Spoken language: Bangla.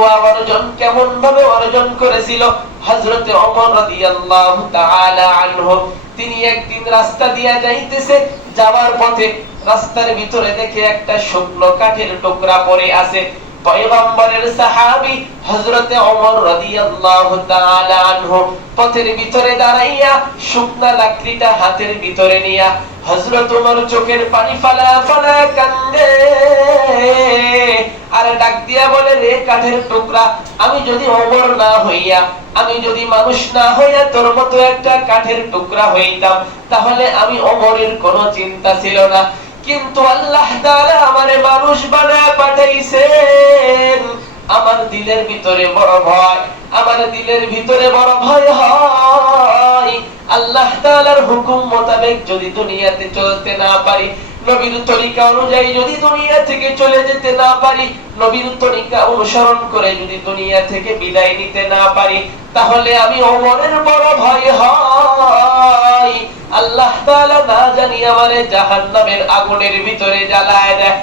তাকওয়া অর্জন কেমন ভাবে অর্জন করেছিল হযরত ওমর রাদিয়াল্লাহু তাআলা আনহু। তিনি একদিন রাস্তা দিয়ে যাইতেছে, যাওয়ার পথে রাস্তার ভিতরে দেখে একটা শুকনো কাঠের টুকরা পড়ে আছে। পয়গম্বরের সাহাবী হযরত ওমর রাদিয়াল্লাহু তাআলা আনহু পথের ভিতরে দাঁড়াইয়া শুকনা লাকড়িটা হাতের ভিতরে নিয়া হযরত ওমর চোখের পানি ফালা ফালা কান্দে আর ডাক দিয়া বলে, রে কাঠের টুকরা, আমি যদি ওমর না হইয়া, আমি যদি মানুষ না হইয়া তোর মতো একটা কাঠের টুকরা হইতাম, তাহলে আমি ওমরের কোনো চিন্তা ছিল না। কিন্তু আল্লাহ তাআলা আমারে মানুষ বানায় পাঠাইছেন। আমার দিলের ভিতরে বড় ভয়, আমার দিলের ভিতরে বড় ভয় হয় আল্লাহ তাআলার হুকুম মোতাবেক যদি দুনিয়াতে চলতে না পারি, নবীর তরিকা অনুযায়ী যদি দুনিয়া থেকে চলে যেতে না পারি, নবীর তরিকা অনুসরণ করে যদি দুনিয়া থেকে বিদায় নিতে না পারি, তাহলে আমি ওমরের বড় ভয় হয় আল্লাহ তাআলা না জানি আমারে জাহান্নামের আগুনের ভিতরে জ্বালায় দেয়।